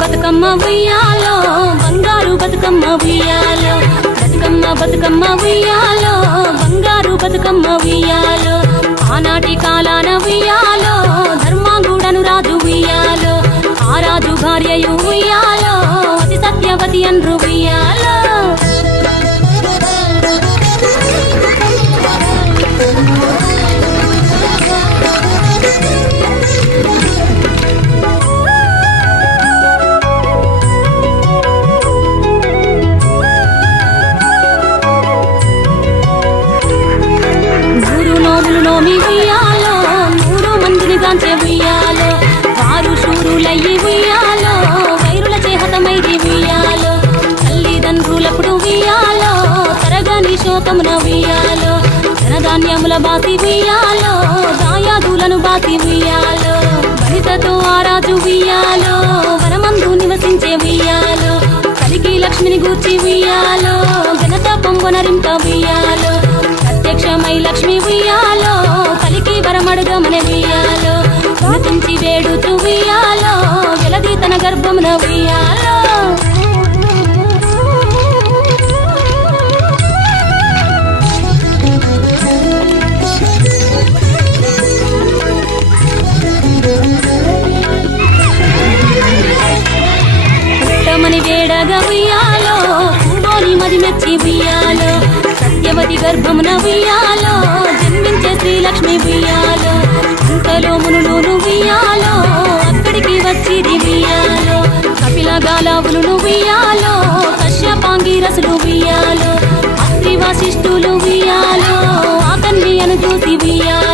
బతుకమ్మ ఉయ్యాలో బంగారు బతుకమ్మ ఉయ్యాలో, బతుకమ్మ బతుకమ్మ ఉయ్యాలో బంగారు బతుకమ్మ ఉయ్యాలో, ఆనాటి కాలాన ఉయ్యాలో ధర్మాంగుడను రాజు ఉయ్యాలో, ఆ రాజు భార్యయు ఉయ్యాలో అతి సత్యవతి అన్రు ఉయ్యాలో. నోమి ఉయ్యాలో 100 మందిని గాంచే ఉయ్యాలో, వారు శూరులయ్యి ఉయ్యాలో వైరుల చేహతమైది ఉయ్యాలో, తల్లిదండ్రులప్పుడు ఉయ్యాలో తరగని శోకమున ఉయ్యాలో, ధనధాన్యముల బాసి ఉయ్యాలో దాయాదులను బాసి ఉయ్యాలో, వనితతో ఆరాజు ఉయ్యాలో వనమందు నివసించే ఉయ్యాలో, కలికి లక్ష్మిని గూర్చి ఉయ్యాలో ఘనత పొంగొనరింప ఉయ్యాలో, ప్రత్యక్షమై లక్ష్మి ఉయ్యాలో కలికి వరమడుగమన ఉయ్యాలో, గుర్తించి వేడుచు ఉయ్యాలో వెలది తన గర్భమున ఉయ్యాలో. పుట్టమని వేడగా ఉయ్యాలో పూగోని మది మెచ్చి ఉయ్యాలో, సత్యవతి గర్భమున ఉయ్యాలో జన్మించే శ్రీలక్ష్మి ఉయ్యాలో, ఇంతలో మునులు ఉయ్యాలో అక్కడికి వచ్చి ఉయ్యాలో, కపిల గాలావులు ఉయ్యాలో కశ్యపాంగి రసులు ఉయ్యాలో, అత్రి వశిష్ఠులు ఉయ్యాలో ఆ కన్యను చూసి ఉయ్యాలో.